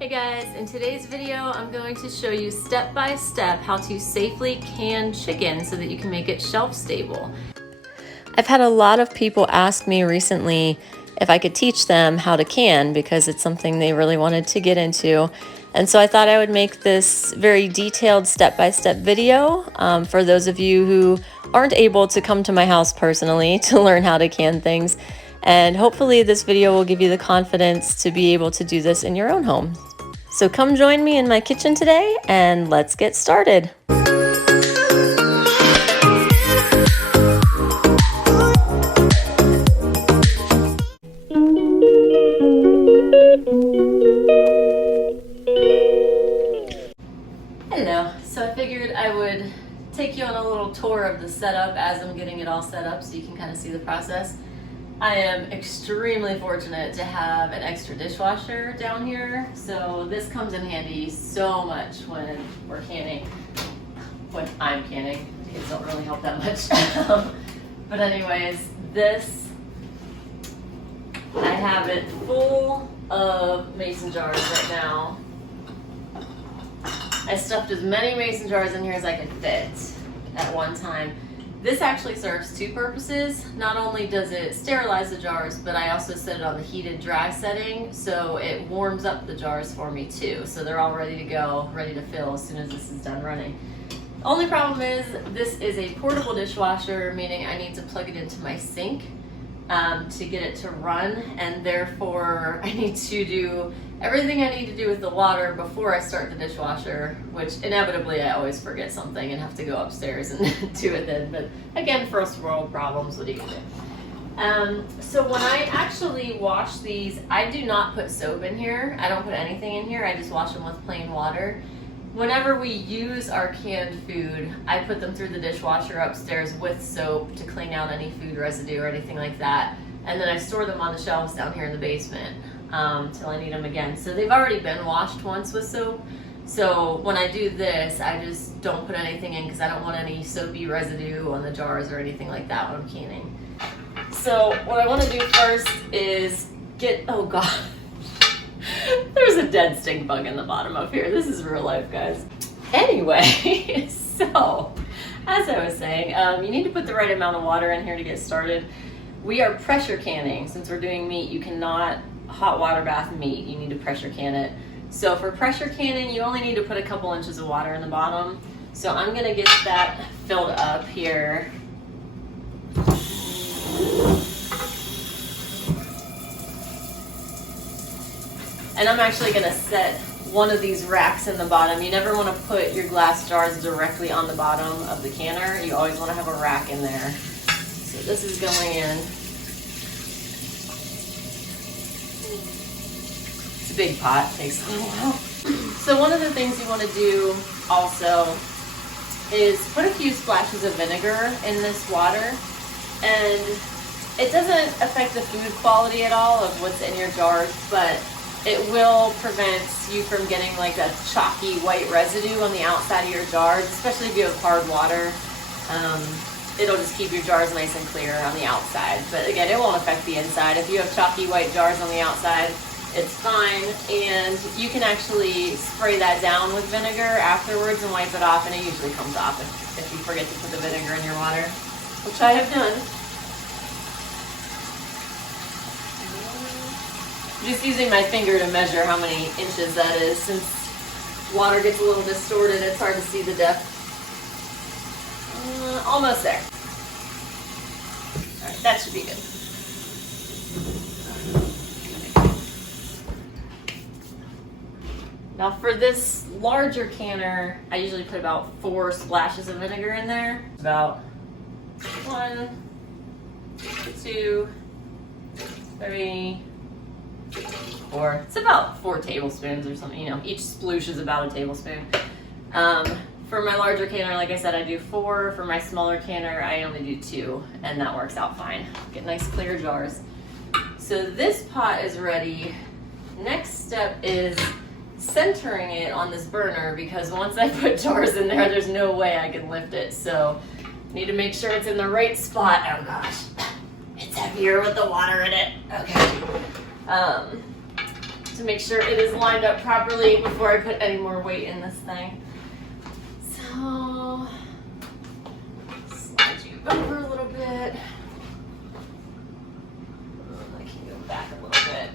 Hey guys, in today's video I'm going to show you step by step how to safely can chicken so that you can make it shelf stable. I've had a lot of people ask me recently if I could teach them how to can because it's something they really wanted to get into. And so I thought I would make this very detailed step-by-step video for those of you who aren't able to come to my house personally to learn how to can things. And hopefully this video will give you the confidence to be able to do this in your own home. So come join me in my kitchen today and let's get started. Hello, so I figured I would take you on a little tour of the setup as I'm getting it all set up so you can kind of see the process. I am extremely fortunate to have an extra dishwasher down here, so this comes in handy so much when we're canning, when I'm canning. Kids don't really help that much. But anyways, this, I have it full of mason jars right now. I stuffed as many mason jars in here as I could fit at one time. This actually serves two purposes. Not only does it sterilize the jars, but I also set it on the heated dry setting, so it warms up the jars for me too. So they're all ready to go, ready to fill as soon as this is done running. The only problem is this is a portable dishwasher, meaning I need to plug it into my sink to get it to run, and therefore I need to do everything I need to do with the water before I start the dishwasher, which inevitably I always forget something and have to go upstairs and do it then. But again, first world problems, what are you gonna do? So when I actually wash these, I do not put soap in here. I don't put anything in here. I just wash them with plain water. Whenever we use our canned food, I put them through the dishwasher upstairs with soap to clean out any food residue or anything like that. And then I store them on the shelves down here in the basement till I need them again. So they've already been washed once with soap. So when I do this, I just don't put anything in because I don't want any soapy residue on the jars or anything like that when I'm canning. So what I want to do first is get, oh god. There's a dead stink bug in the bottom up here. This is real life, guys. Anyway, so as I was saying, you need to put the right amount of water in here to get started. We are pressure canning. Since we're doing meat, you cannot hot water bath meat. You need to pressure can it. So for pressure canning, you only need to put a couple inches of water in the bottom. So I'm gonna get that filled up here. And I'm actually gonna set one of these racks in the bottom. You never wanna put your glass jars directly on the bottom of the canner. You always wanna have a rack in there. So this is going in. It's a big pot, takes a little while. So one of the things you wanna do also is put a few splashes of vinegar in this water, and it doesn't affect the food quality at all of what's in your jars, but it will prevent you from getting like a chalky white residue on the outside of your jars, especially if you have hard water. It'll just keep your jars nice and clear on the outside. But again, it won't affect the inside. If you have chalky white jars on the outside, it's fine. And you can actually spray that down with vinegar afterwards and wipe it off, and it usually comes off if you forget to put the vinegar in your water, which I have done. Just using my finger to measure how many inches that is. Since water gets a little distorted, it's hard to see the depth. Almost there. All right, that should be good. Now for this larger canner, I usually put about 4 splashes of vinegar in there. About 1, 2, 3, 4. It's about 4 tablespoons or something, you know, each sploosh is about a tablespoon. For my larger canner, like I said, I do 4. For my smaller canner, I only do 2, and that works out fine. Get nice clear jars. So this pot is ready. Next step is centering it on this burner, because once I put jars in there, there's no way I can lift it. So I need to make sure it's in the right spot. Oh gosh, it's heavier with the water in it. Okay. to make sure it is lined up properly before I put any more weight in this thing. So, slide you over a little bit. I can go back a little bit.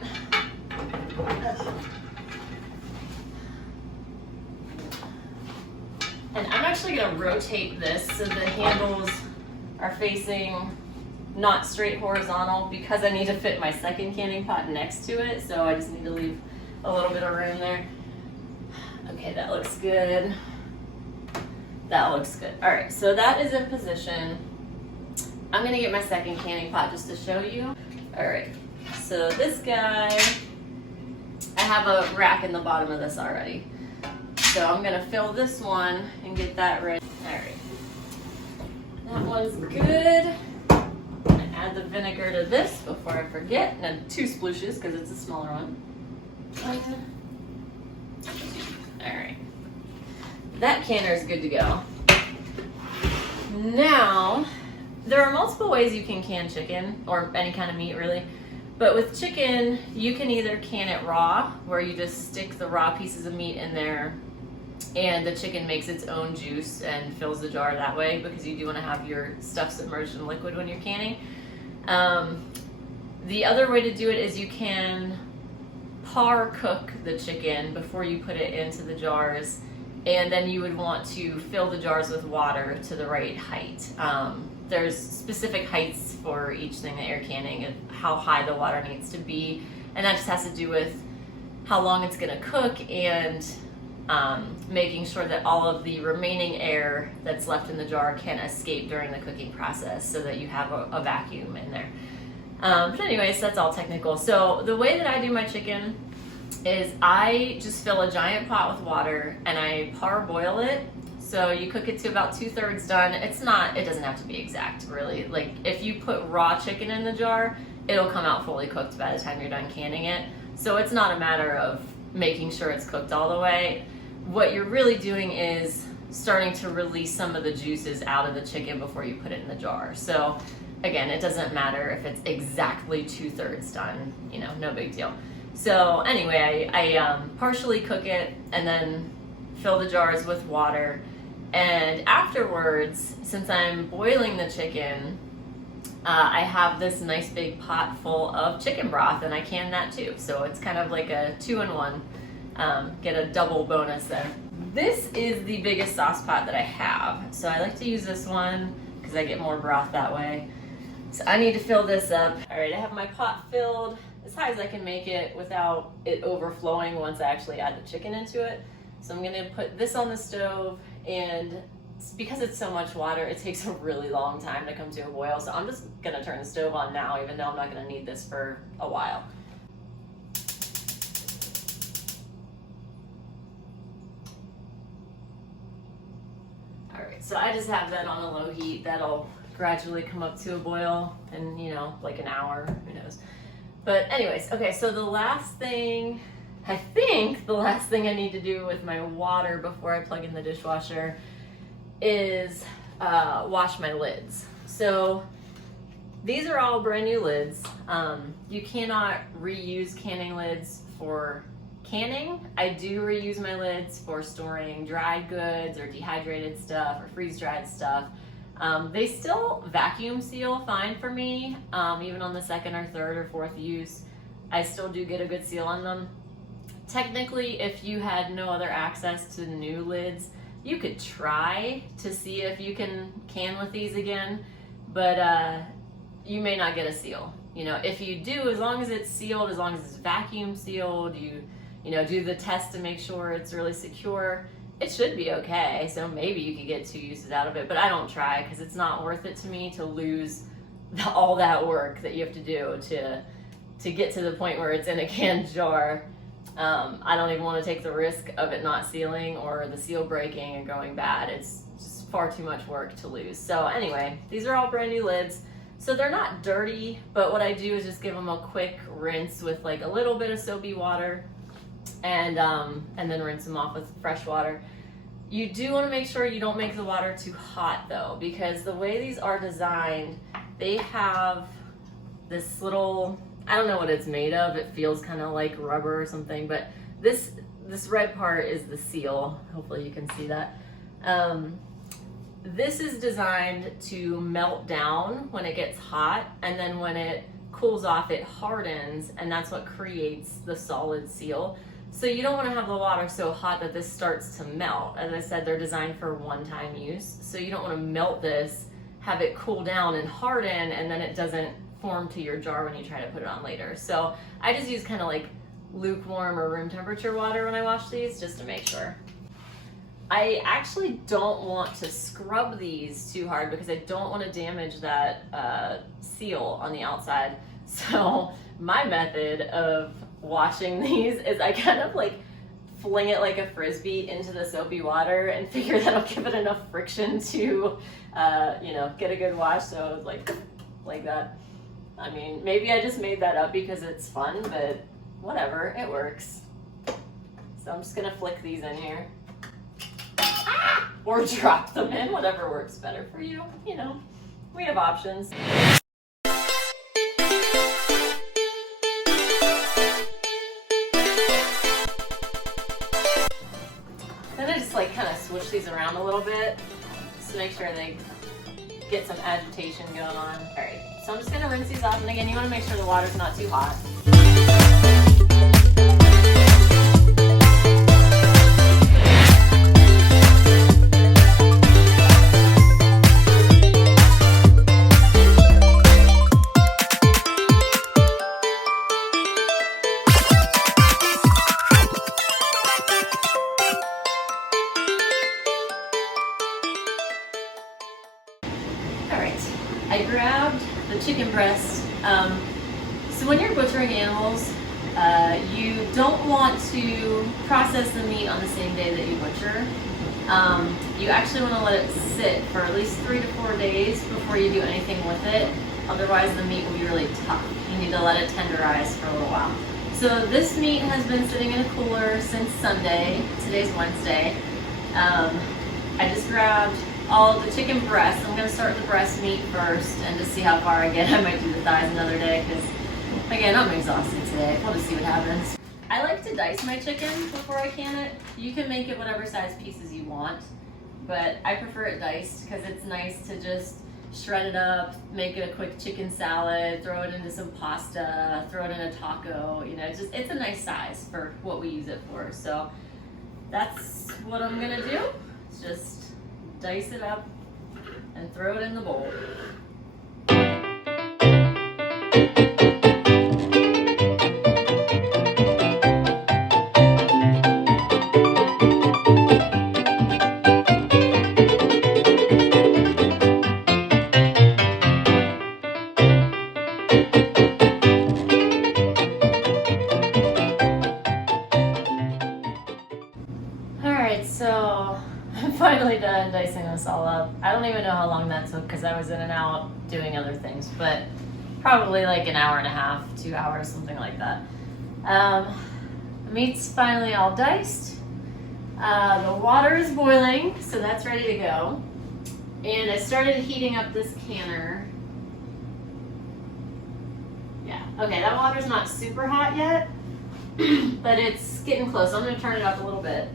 And I'm actually going to rotate this so the handles are facing not straight horizontal because I need to fit my second canning pot next to it, so I just need to leave a little bit of room there. Okay, that looks good. That looks good. All right, so that is in position. I'm gonna get my second canning pot just to show you. All right, so this guy, I have a rack in the bottom of this already. So I'm gonna fill this one and get that ready. All right, that one's good. Add the vinegar to this before I forget. And 2 splooshes because it's a smaller one. Alright. That canner is good to go. Now, there are multiple ways you can can chicken, or any kind of meat really. But with chicken, you can either can it raw, where you just stick the raw pieces of meat in there and the chicken makes its own juice and fills the jar that way, because you do want to have your stuff submerged in liquid when you're canning. The other way to do it is you can par cook the chicken before you put it into the jars, and then you would want to fill the jars with water to the right height. There's specific heights for each thing that you're canning and how high the water needs to be, and that just has to do with how long it's going to cook and making sure that all of the remaining air that's left in the jar can escape during the cooking process so that you have a vacuum in there. But anyways, that's all technical. So the way that I do my chicken is I just fill a giant pot with water and I parboil it. So you cook it to about 2/3 done. It doesn't have to be exact really. Like if you put raw chicken in the jar, it'll come out fully cooked by the time you're done canning it. So it's not a matter of making sure it's cooked all the way. What you're really doing is starting to release some of the juices out of the chicken before you put it in the jar. So again, it doesn't matter if it's exactly 2/3 done, you know, no big deal. So anyway, I partially cook it and then fill the jars with water. And afterwards, since I'm boiling the chicken, I have this nice big pot full of chicken broth, and I can that too. So it's kind of like a 2-in-1. Get a double bonus there. This is the biggest sauce pot that I have. So I like to use this one because I get more broth that way. So I need to fill this up. All right, I have my pot filled as high as I can make it without it overflowing once I actually add the chicken into it. So I'm gonna put this on the stove, and because it's so much water, it takes a really long time to come to a boil. So I'm just gonna turn the stove on now, even though I'm not gonna need this for a while. All right, so I just have that on a low heat. That'll gradually come up to a boil in, you know, like an hour, who knows. But anyways, okay, so the last thing, I think the last thing I need to do with my water before I plug in the dishwasher is wash my lids. So these are all brand new lids. You cannot reuse canning lids for canning. I do reuse my lids for storing dried goods or dehydrated stuff or freeze-dried stuff. They still vacuum seal fine for me, even on the second or third or fourth use. I still do get a good seal on them. Technically, if you had no other access to new lids, you could try to see if you can with these again, but you may not get a seal. You know, if you do, as long as it's sealed, as long as it's vacuum sealed, you know, do the test to make sure it's really secure, it should be okay. So maybe you could get 2 uses out of it, but I don't try because it's not worth it to me to lose all that work that you have to do to get to the point where it's in a canned jar. I don't even want to take the risk of it not sealing or the seal breaking and going bad. It's just far too much work to lose. So anyway, these are all brand new lids. So they're not dirty, but what I do is just give them a quick rinse with like a little bit of soapy water and then rinse them off with fresh water. You do want to make sure you don't make the water too hot though, because the way these are designed, they have this little I don't know what it's made of. It feels kind of like rubber or something, but this red part is the seal. Hopefully you can see that. This is designed to melt down when it gets hot, and then when it cools off, it hardens, and that's what creates the solid seal. So you don't want to have the water so hot that this starts to melt. As I said, they're designed for one-time use. So you don't want to melt this, have it cool down and harden, and then it doesn't form to your jar when you try to put it on later. So I just use kind of like lukewarm or room temperature water when I wash these, just to make sure. I actually don't want to scrub these too hard because I don't want to damage that seal on the outside. So my method of washing these is I kind of like fling it like a frisbee into the soapy water and figure that'll give it enough friction to, you know, get a good wash. So it's like that. I mean, maybe I just made that up because it's fun, but whatever, it works. So I'm just gonna flick these in here. Or drop them in, whatever works better for you. You know, we have options. Then I just like kind of switch these around a little bit just to make sure they get some agitation going on. All right, so I'm just gonna rinse these off, and again, you wanna make sure the water's not too hot. I grabbed the chicken breast. So when you're butchering animals, you don't want to process the meat on the same day that you butcher. You actually want to let it sit for at least 3 to 4 days before you do anything with it. Otherwise the meat will be really tough. You need to let it tenderize for a little while. So this meat has been sitting in a cooler since Sunday. Today's Wednesday. I just grabbed all of the chicken breasts. I'm going to start with the breast meat first and just see how far I get. I might do the thighs another day because, again, I'm exhausted today. We'll just see what happens. I like to dice my chicken before I can it. You can make it whatever size pieces you want, but I prefer it diced because it's nice to just shred it up, make it a quick chicken salad, throw it into some pasta, throw it in a taco. You know, it's a nice size for what we use it for. So that's what I'm going to do. It's just dice it up and throw it in the bowl. Alright, so I'm finally done dicing this all up. I don't even know how long that took because I was in and out doing other things, but probably like an hour and a half, 2 hours, something like that. The meat's finally all diced. The water is boiling, so that's ready to go. And I started heating up this canner. Yeah, okay, that water's not super hot yet, but it's getting close. I'm gonna turn it up a little bit.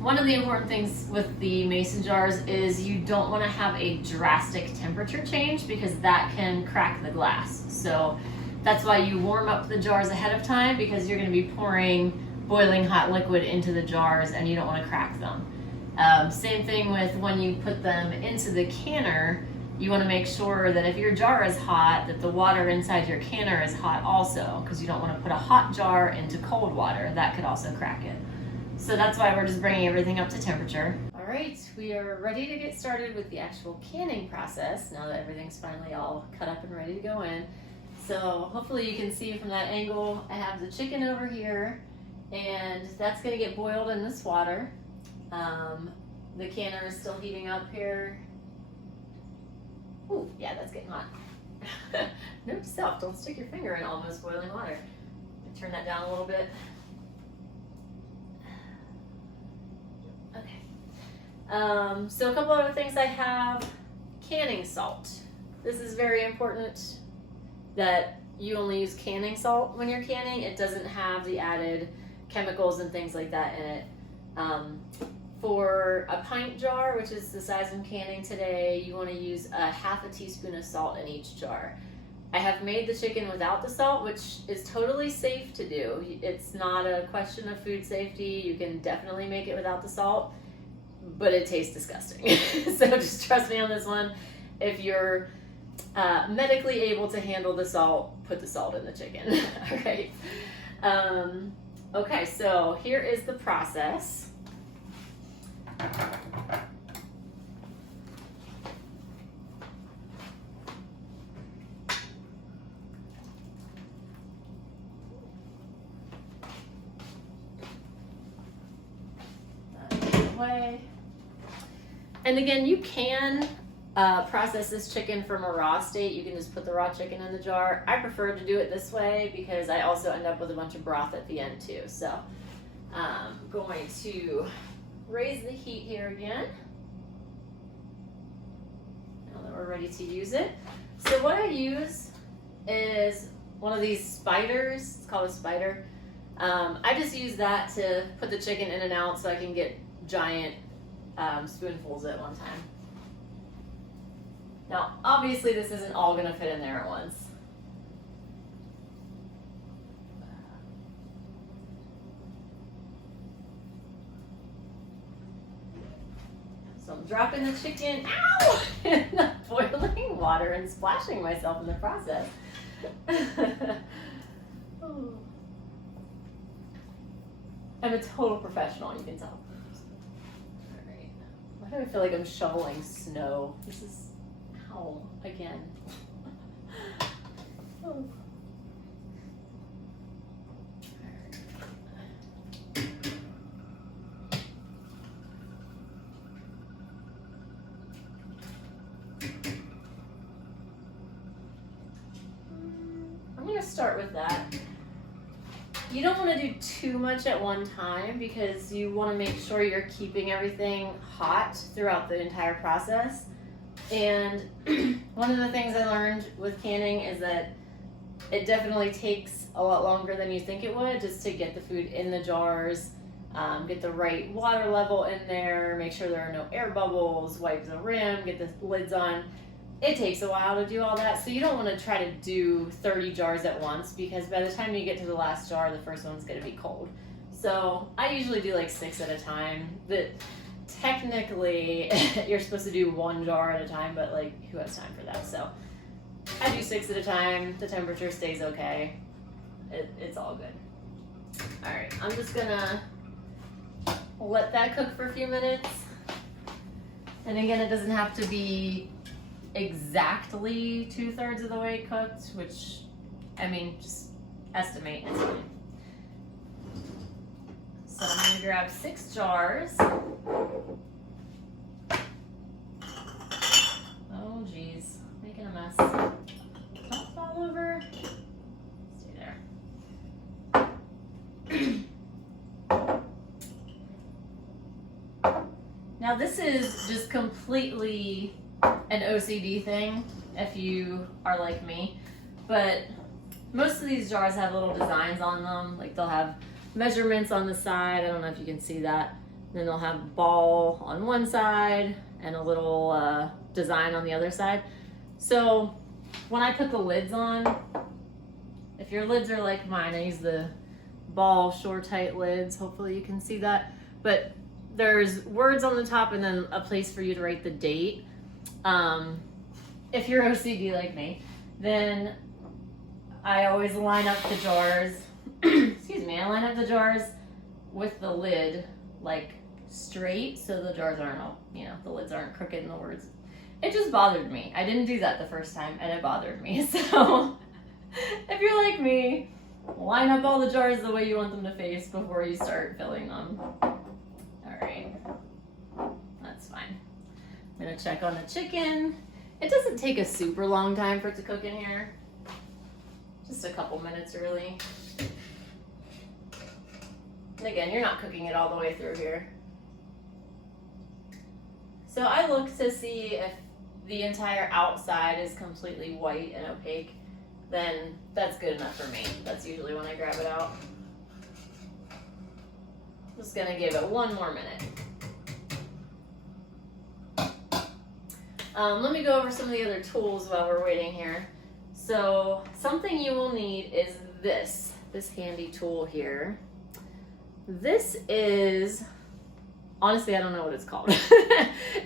One of the important things with the mason jars is you don't want to have a drastic temperature change because that can crack the glass. So that's why you warm up the jars ahead of time, because you're going to be pouring boiling hot liquid into the jars and you don't want to crack them. Same thing with when you put them into the canner. You want to make sure that if your jar is hot, that the water inside your canner is hot also, because you don't want to put a hot jar into cold water. That could also crack it. So that's why we're just bringing everything up to temperature. All right, we are ready to get started with the actual canning process now that everything's finally all cut up and ready to go in. So hopefully you can see from that angle, I have the chicken over here, and that's gonna get boiled in this water. The canner is still heating up here. Ooh, yeah, that's getting hot. Note to self, don't stick your finger in almost boiling water. Turn that down a little bit. Okay. So a couple other things I have. Canning salt. This is very important that you only use canning salt when you're canning. It doesn't have the added chemicals and things like that in it. For a pint jar, which is the size I'm canning today, you want to use a half a teaspoon of salt in each jar. I have made the chicken without the salt, which is totally safe to do. It's not a question of food safety. You can definitely make it without the salt, but it tastes disgusting. So just trust me on this one. If you're medically able to handle the salt, put the salt in the chicken. All right. Okay, so here is the process. Way. And again, you can process this chicken from a raw state. You can just put the raw chicken in the jar. I prefer to do it this way because I also end up with a bunch of broth at the end too. So I'm going to raise the heat here again. Now that we're ready to use it. So what I use is one of these spiders. It's called a spider. I just use that to put the chicken in and out so I can get giant spoonfuls at one time. Now, obviously this isn't all gonna fit in there at once. So I'm dropping the chicken, ow, in the boiling water and splashing myself in the process. Oh. I'm a total professional, you can tell. All right. Why do I feel like I'm shoveling snow? This is, ow, again. Oh. I'm gonna start with that. You don't want to do too much at one time because you want to make sure you're keeping everything hot throughout the entire process. And one of the things I learned with canning is that it definitely takes a lot longer than you think it would just to get the food in the jars, get the right water level in there, make sure there are no air bubbles, wipe the rim, get the lids on. It takes a while to do all that, so you don't want to try to do 30 jars at once because by the time you get to the last jar, the first one's going to be cold. So I usually do like 6 at a time. But technically, you're supposed to do 1 jar at a time, but like who has time for that? So I do 6 at a time. The temperature stays okay. It's all good. All right, I'm just gonna let that cook for a few minutes. And again, it doesn't have to be exactly 2/3 of the way cooked, which, I mean, just estimate, it's fine. So I'm gonna grab 6 jars. Oh geez, making a mess. Don't fall over. Stay there. Now this is just completely an OCD thing if you are like me, but most of these jars have little designs on them. Like they'll have measurements on the side. I don't know if you can see that. Then they'll have ball on one side and a little design on the other side. So when I put the lids on, if your lids are like mine, I use the ball shore tight lids. Hopefully you can see that. But there's words on the top and then a place for you to write the date. If you're OCD like me, then I always line up the jars, excuse me, I line up the jars with the lid like straight so the jars aren't, you know, the lids aren't crooked in the words. It just bothered me. I didn't do that the first time and it bothered me. So if you're like me, line up all the jars the way you want them to face before you start filling them. All right, that's fine. I'm gonna check on the chicken. It doesn't take a super long time for it to cook in here. Just a couple minutes really. And again, you're not cooking it all the way through here. So I look to see if the entire outside is completely white and opaque, then that's good enough for me. That's usually when I grab it out. Just gonna give it one more minute. Let me go over some of the other tools while we're waiting here. So something you will need is this handy tool here. This is, honestly, I don't know what it's called.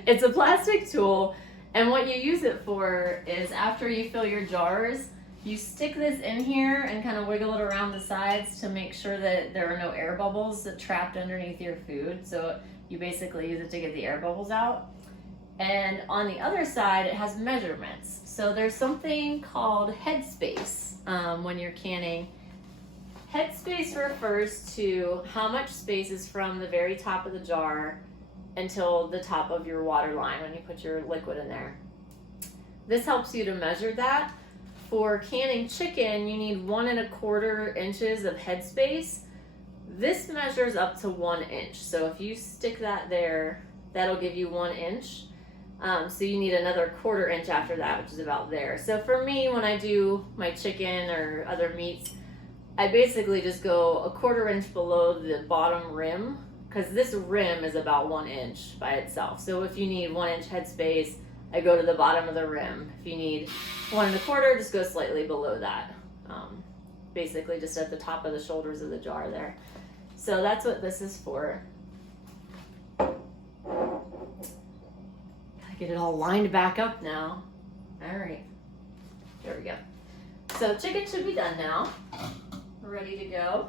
It's a plastic tool, and what you use it for is after you fill your jars, you stick this in here and kind of wiggle it around the sides to make sure that there are no air bubbles trapped underneath your food. So you basically use it to get the air bubbles out. And on the other side, it has measurements. So there's something called headspace when you're canning. Headspace refers to how much space is from the very top of the jar until the top of your water line when you put your liquid in there. This helps you to measure that. For canning chicken, you need 1 1/4 inches of headspace. This measures up to 1 inch. So if you stick that there, that'll give you 1 inch. So you need another 1/4 inch after that, which is about there. So for me, when I do my chicken or other meats, I basically just go a 1/4 inch below the bottom rim, because this rim is about 1 inch by itself. So if you need 1 inch headspace, I go to the bottom of the rim. If you need 1 1/4, just go slightly below that. Basically just at the top of the shoulders of the jar there. So that's what this is for. Gotta get it all lined back up now. All right, there we go. So chicken should be done now. We're ready to go.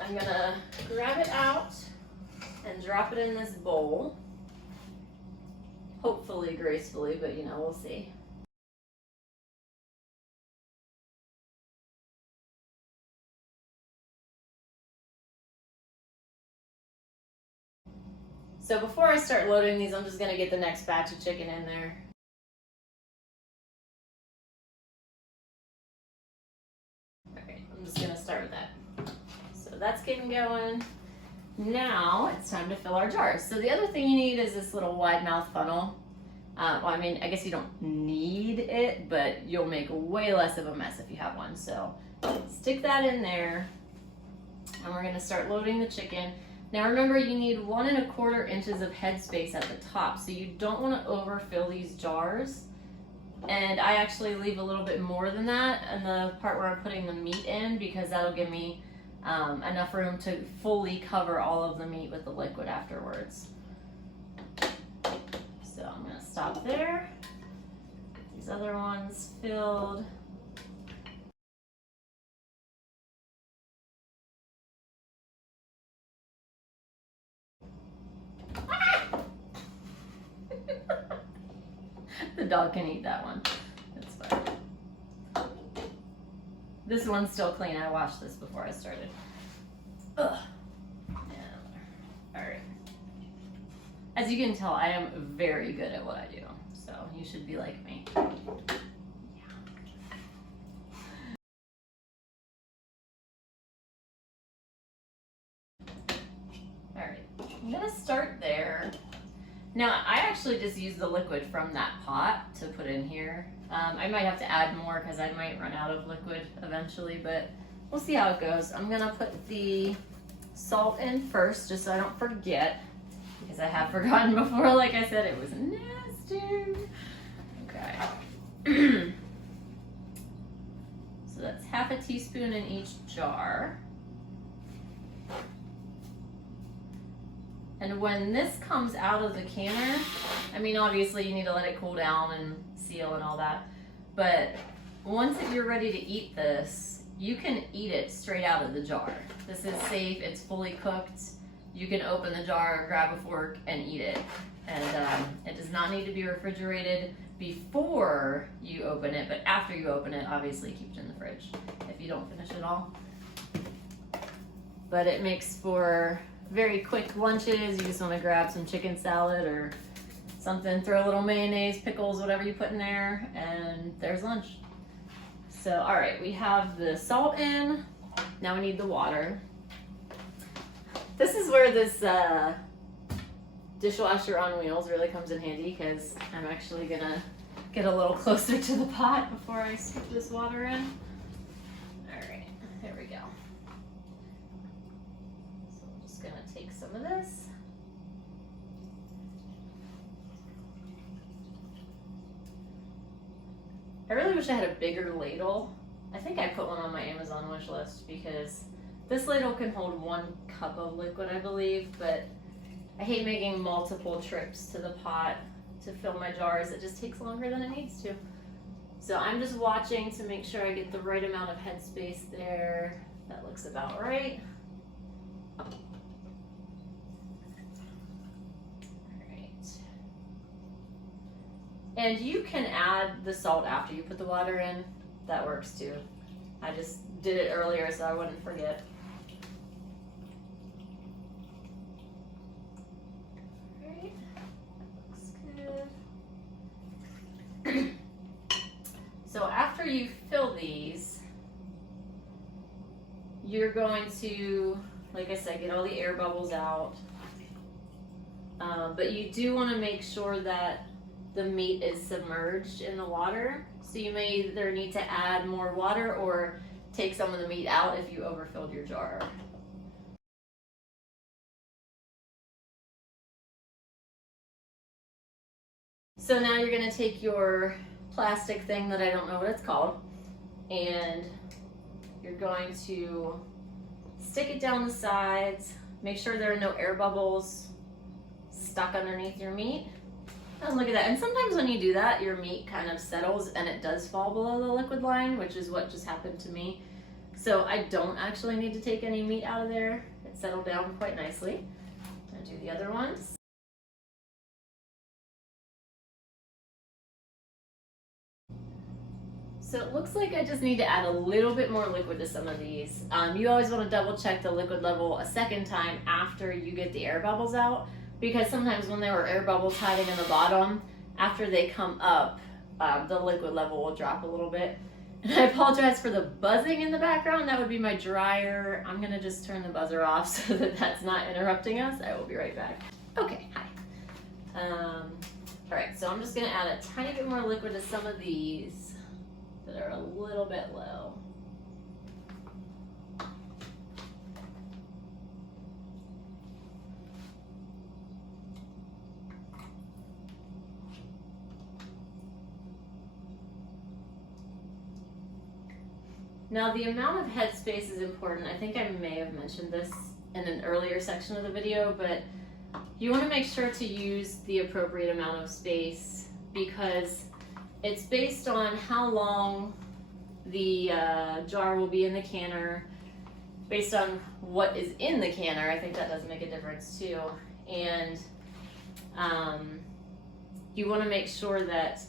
I'm gonna grab it out and drop it in this bowl. Hopefully gracefully, but you know, we'll see. So before I start loading these, I'm just gonna get the next batch of chicken in there. All right, I'm just gonna start with that. So that's getting going. Now it's time to fill our jars. So the other thing you need is this little wide mouth funnel. Well, I mean, I guess you don't need it, but you'll make way less of a mess if you have one. So stick that in there, and we're gonna start loading the chicken. Now remember, you need 1 1/4 inches of headspace at the top, so you don't want to overfill these jars. And I actually leave a little bit more than that in the part where I'm putting the meat in, because that'll give me enough room to fully cover all of the meat with the liquid afterwards. So I'm gonna stop there. Get these other ones filled. The dog can eat that one. That's fine. This one's still clean. I washed this before I started. Ugh. All right. As you can tell, I am very good at what I do, so you should be like me. Yeah. All right, I'm gonna start there. Now, I actually just use the liquid from that pot to put in here. I might have to add more because I might run out of liquid eventually, but we'll see how it goes. I'm gonna put the salt in first, just so I don't forget, because I have forgotten before. Like I said, it was nasty. Okay. So that's 1/2 teaspoon in each jar. And when this comes out of the canner, I mean, obviously you need to let it cool down and seal and all that, but once you're ready to eat this, you can eat it straight out of the jar. This is safe, it's fully cooked. You can open the jar, grab a fork, and eat it. And it does not need to be refrigerated before you open it, but after you open it, obviously keep it in the fridge if you don't finish it all. But it makes for very quick lunches. You just want to grab some chicken salad or something, throw a little mayonnaise, pickles, whatever you put in there, and there's lunch. So, all right, we have the salt in. Now we need the water. This is where this dishwasher on wheels really comes in handy because I'm actually gonna get a little closer to the pot before I scoop this water in. All right, there we go. So I'm just gonna take some of this. I really wish I had a bigger ladle. I think I put one on my Amazon wish list because this ladle can hold 1 cup of liquid, I believe, but I hate making multiple trips to the pot to fill my jars. It just takes longer than it needs to. So I'm just watching to make sure I get the right amount of headspace there. That looks about right. All right. And you can add the salt after you put the water in. That works too. I just did it earlier so I wouldn't forget. So after you fill these, you're going to, like I said, get all the air bubbles out. But you do want to make sure that the meat is submerged in the water. So you may either need to add more water or take some of the meat out if you overfilled your jar. So now you're going to take your plastic thing that I don't know what it's called, and you're going to stick it down the sides. Make sure there are no air bubbles stuck underneath your meat. And look at that. And sometimes when you do that, your meat kind of settles and it does fall below the liquid line, which is what just happened to me. So I don't actually need to take any meat out of there. It settled down quite nicely. I'll do the other ones. So it looks like I just need to add a little bit more liquid to some of these. You always want to double check the liquid level a second time after you get the air bubbles out, because sometimes when there were air bubbles hiding in the bottom, after they come up, the liquid level will drop a little bit. And I apologize for the buzzing in the background. That would be my dryer. I'm gonna just turn the buzzer off so that that's not interrupting us. I will be right back. Okay, hi. All right, so I'm just gonna add a tiny bit more liquid to some of these that are a little bit low. Now the amount of headspace is important. I think I may have mentioned this in an earlier section of the video, but you want to make sure to use the appropriate amount of space because it's based on how long the jar will be in the canner, based on what is in the canner. I think that does make a difference too. And you want to make sure that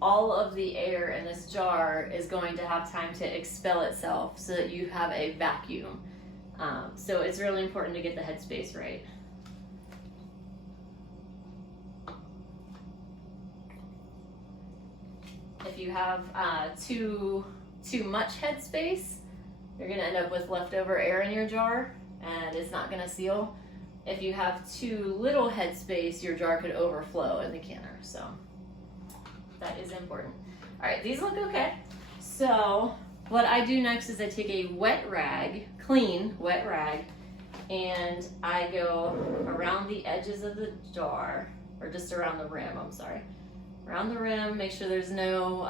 all of the air in this jar is going to have time to expel itself so that you have a vacuum. So it's really important to get the headspace right. If you have too much headspace, you're gonna end up with leftover air in your jar and it's not gonna seal. If you have too little headspace, your jar could overflow in the canner. So that is important. All right, these look okay. So what I do next is I take a wet rag, clean wet rag, and I go around the edges of the jar, or just around the rim, I'm sorry. Around the rim, make sure there's no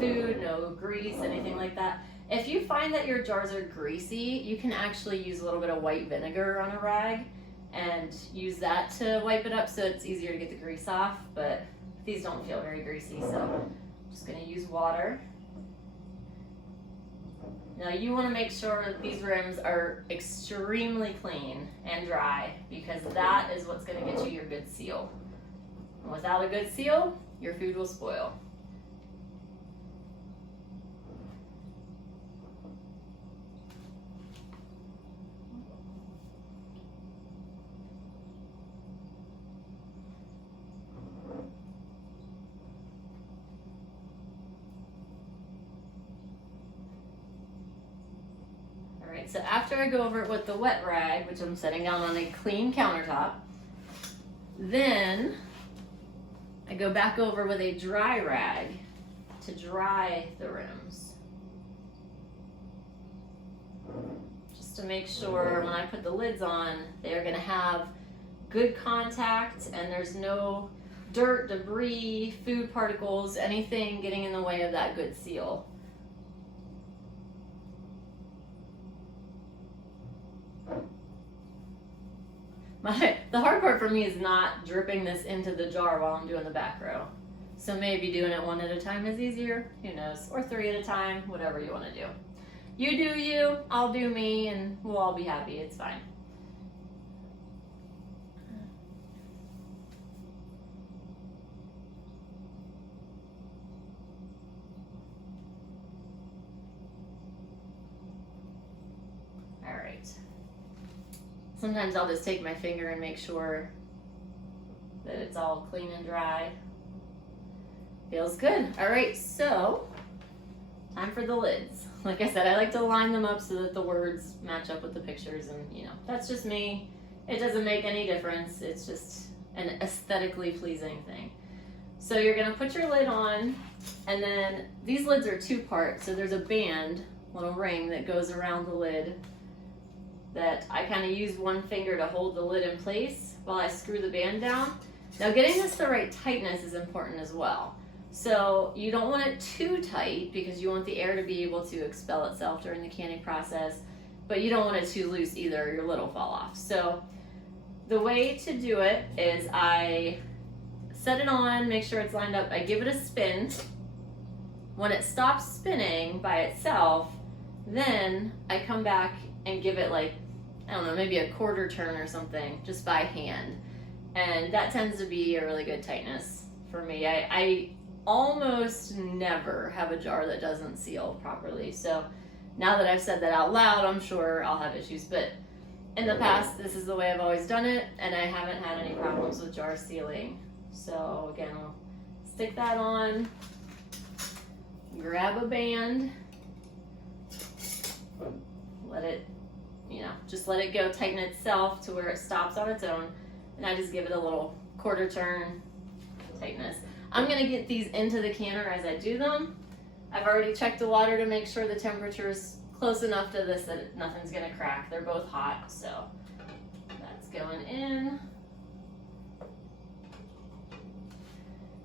food, no grease, anything like that. If you find that your jars are greasy, you can actually use a little bit of white vinegar on a rag and use that to wipe it up so it's easier to get the grease off, but these don't feel very greasy, so I'm just gonna use water. Now you wanna make sure that these rims are extremely clean and dry because that is what's gonna get you your good seal. And without a good seal, your food will spoil. All right, so after I go over it with the wet rag, which I'm setting down on a clean countertop, Then I go back over with a dry rag to dry the rims. Just to make sure when I put the lids on, they're gonna have good contact and there's no dirt, debris, food particles, anything getting in the way of that good seal. The hard part for me is not dripping this into the jar while I'm doing the back row. So maybe doing it one at a time is easier, who knows, or 3 at a time, whatever you want to do. You do you, I'll do me, and we'll all be happy, it's fine. All right. Sometimes I'll just take my finger and make sure that it's all clean and dry. Feels good. All right, so time for the lids. Like I said, I like to line them up so that the words match up with the pictures, and you know, that's just me. It doesn't make any difference. It's just an aesthetically pleasing thing. So you're gonna put your lid on, and then these lids are 2-part, so there's a band, little ring that goes around the lid that I kind of use one finger to hold the lid in place while I screw the band down. Now getting this the right tightness is important as well. So you don't want it too tight because you want the air to be able to expel itself during the canning process, but you don't want it too loose either, or your lid will fall off. So the way to do it is I set it on, make sure it's lined up, I give it a spin. When it stops spinning by itself, then I come back and give it like, I don't know, maybe a quarter turn or something, just by hand. And that tends to be a really good tightness for me. I almost never have a jar that doesn't seal properly. So now that I've said that out loud, I'm sure I'll have issues. But in the past, this is the way I've always done it, and I haven't had any problems with jar sealing. So again, I'll stick that on, grab a band, let it, you know, just let it go tighten itself to where it stops on its own, and I just give it a little quarter turn tightness. I'm gonna get these into the canner as I do them. I've already checked the water to make sure the temperature is close enough to this that nothing's gonna crack. They're both hot, so that's going in.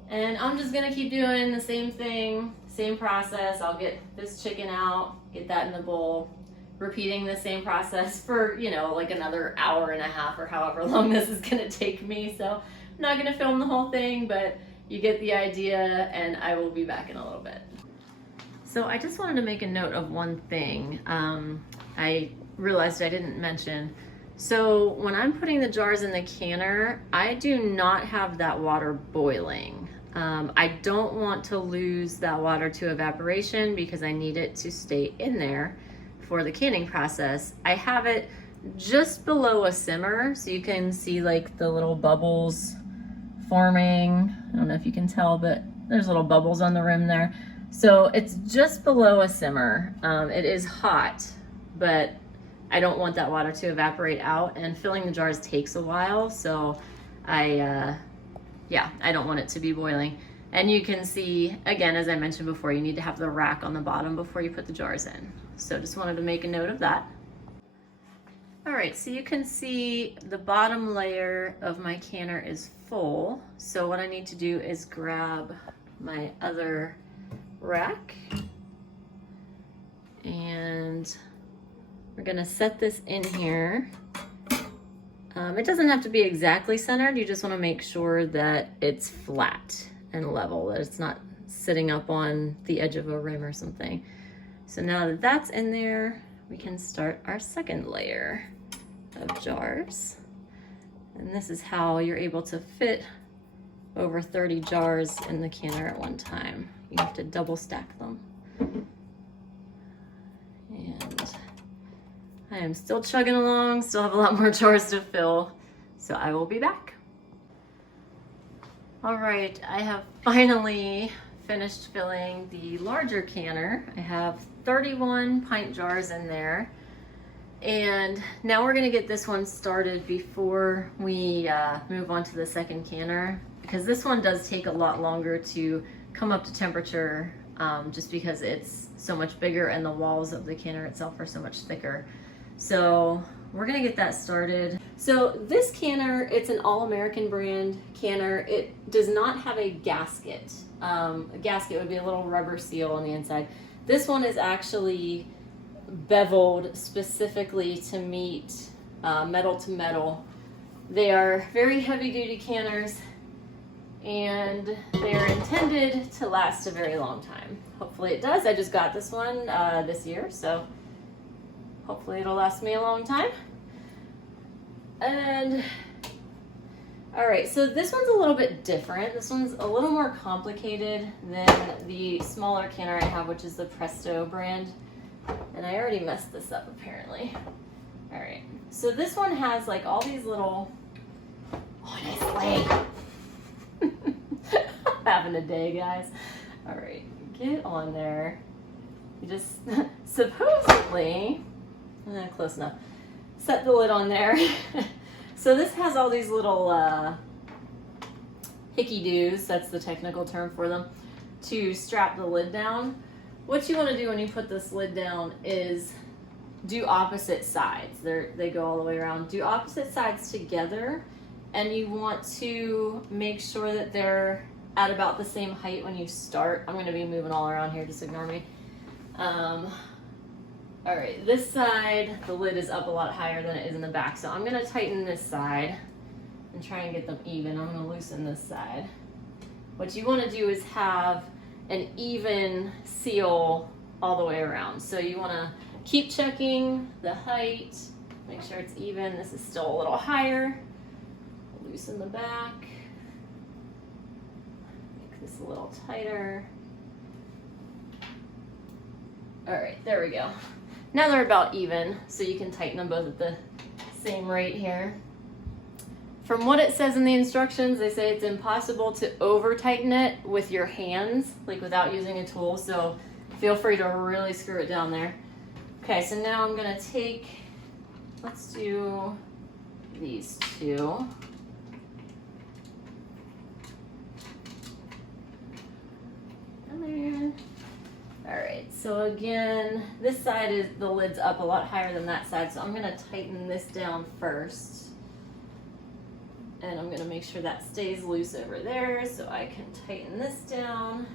And I'm just gonna keep doing the same thing, same process. I'll get this chicken out, get that in the bowl, repeating the same process for, you know, like another hour and a half or however long this is gonna take me. So I'm not gonna film the whole thing, but you get the idea, and I will be back in a little bit. So I just wanted to make a note of one thing. I realized I didn't mention. So when I'm putting the jars in the canner, I do not have that water boiling. I don't want to lose that water to evaporation because I need it to stay in there for the canning process. I have it just below a simmer, so you can see like the little bubbles forming. I don't know if you can tell, but there's little bubbles on the rim there. So it's just below a simmer. It is hot, but I don't want that water to evaporate out, and filling the jars takes a while. So I don't want it to be boiling. And you can see, again, as I mentioned before, you need to have the rack on the bottom before you put the jars in. So just wanted to make a note of that. All right, so you can see the bottom layer of my canner is full. So what I need to do is grab my other rack, and we're gonna set this in here. It doesn't have to be exactly centered. You just wanna make sure that it's flat and level, that it's not sitting up on the edge of a rim or something. So now that that's in there, we can start our second layer of jars. And this is how you're able to fit over 30 jars in the canner at one time. You have to double stack them. And I am still chugging along, still have a lot more jars to fill, so I will be back. All right, I have finally finished filling the larger canner. I have 31 pint jars in there. And now we're gonna get this one started before we move on to the second canner, because this one does take a lot longer to come up to temperature, just because it's so much bigger and the walls of the canner itself are so much thicker. So we're gonna get that started. So this canner, it's an All-American brand canner. It does not have a gasket. A gasket would be a little rubber seal on the inside. This one is actually beveled specifically to meet metal to metal. They are very heavy duty canners and they are intended to last a very long time. Hopefully it does. I just got this one this year, so hopefully it'll last me a long time. And all right, so this one's a little bit different. This one's a little more complicated than the smaller canner I have, which is the Presto brand. And I already messed this up apparently. All right, so this one has like all these little, oh, nice leg. Having a day, guys. All right, get on there. You just supposedly, close enough, set the lid on there. So this has all these little hickey-doos, that's the technical term for them, to strap the lid down. What you want to do when you put this lid down is do opposite sides. They go all the way around. Do opposite sides together, and you want to make sure that they're at about the same height when you start. I'm going to be moving all around here, just ignore me. All right, this side, the lid is up a lot higher than it is in the back, so I'm going to tighten this side and try and get them even. I'm going to loosen this side. What you want to do is have an even seal all the way around. So you want to keep checking the height, make sure it's even. This is still a little higher. Loosen the back, make this a little tighter. All right, there we go. Now they're about even, so you can tighten them both at the same rate here. From what it says in the instructions, they say it's impossible to over tighten it with your hands, like without using a tool, so feel free to really screw it down there. Okay, so now I'm gonna take, let's do these two. All right, so again, this side is, the lid's up a lot higher than that side, so I'm gonna tighten this down first. And I'm gonna make sure that stays loose over there so I can tighten this down.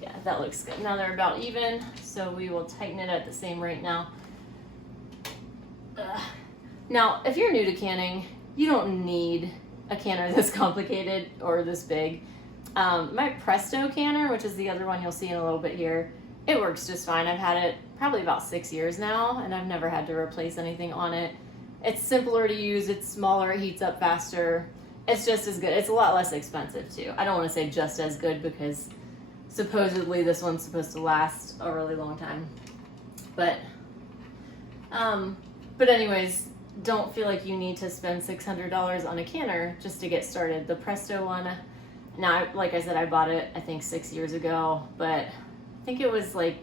Yeah, that looks good. Now they're about even, so we will tighten it at the same rate now. Now, if you're new to canning, you don't need a canner this complicated or this big. My Presto canner, which is the other one you'll see in a little bit here, it works just fine. I've had it probably about 6 years now, and I've never had to replace anything on it. It's simpler to use, it's smaller, it heats up faster. It's just as good. It's a lot less expensive too. I don't want to say just as good because supposedly this one's supposed to last a really long time. But anyways, don't feel like you need to spend $600 on a canner just to get started. The Presto one, now, like I said, I bought it I think 6 years ago, but I think it was like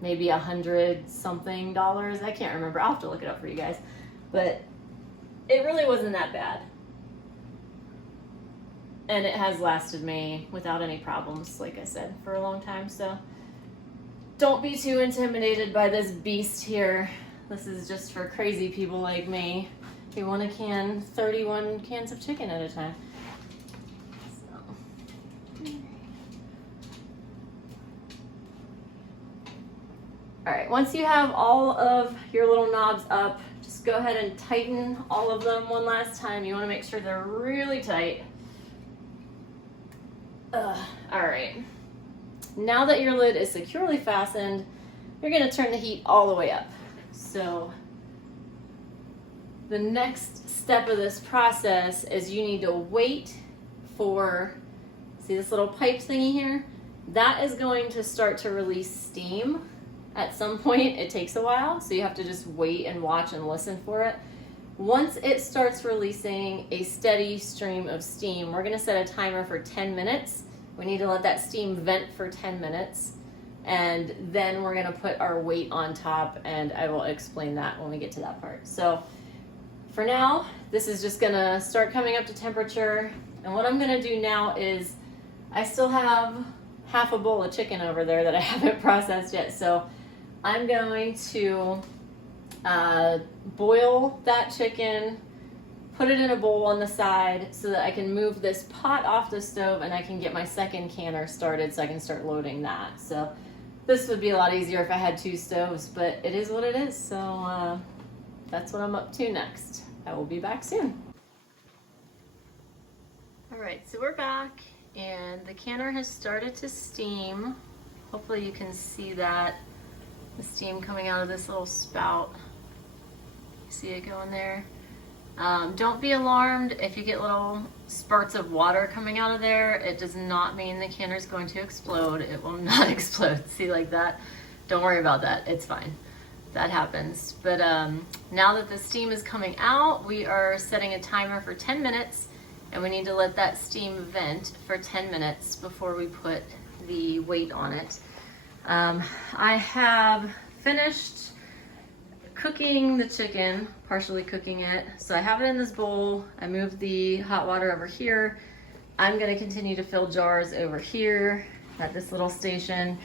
maybe $100 something. I can't remember. I'll have to look it up for you guys. But it really wasn't that bad. And it has lasted me without any problems, like I said, for a long time. So don't be too intimidated by this beast here. This is just for crazy people like me who want to can 31 cans of chicken at a time. All right, once you have all of your little knobs up, just go ahead and tighten all of them one last time. You want to make sure they're really tight. All right, now that your lid is securely fastened, you're going to turn the heat all the way up. So the next step of this process is you need to wait for, see this little pipe thingy here? That is going to start to release steam. At some point, it takes a while, so you have to just wait and watch and listen for it. Once it starts releasing a steady stream of steam, we're gonna set a timer for 10 minutes. We need to let that steam vent for 10 minutes. and then we're gonna put our weight on top, and I will explain that when we get to that part. So for now, this is just gonna start coming up to temperature, and what I'm gonna do now is I still have half a bowl of chicken over there that I haven't processed yet, so I'm going to boil that chicken, put it in a bowl on the side so that I can move this pot off the stove and I can get my second canner started so I can start loading that. So this would be a lot easier if I had 2 stoves, but it is what it is. So that's what I'm up to next. I will be back soon. All right, so we're back and the canner has started to steam. Hopefully you can see that, the steam coming out of this little spout. See it going there? Don't be alarmed if you get little spurts of water coming out of there. It does not mean the canner is going to explode. It will not explode. See, like that? Don't worry about that. It's fine. That happens. But now that the steam is coming out, we are setting a timer for 10 minutes, and we need to let that steam vent for 10 minutes before we put the weight on it. I have finished cooking the chicken, partially cooking it. So I have it in this bowl. I moved the hot water over here. I'm gonna continue to fill jars over here at this little station.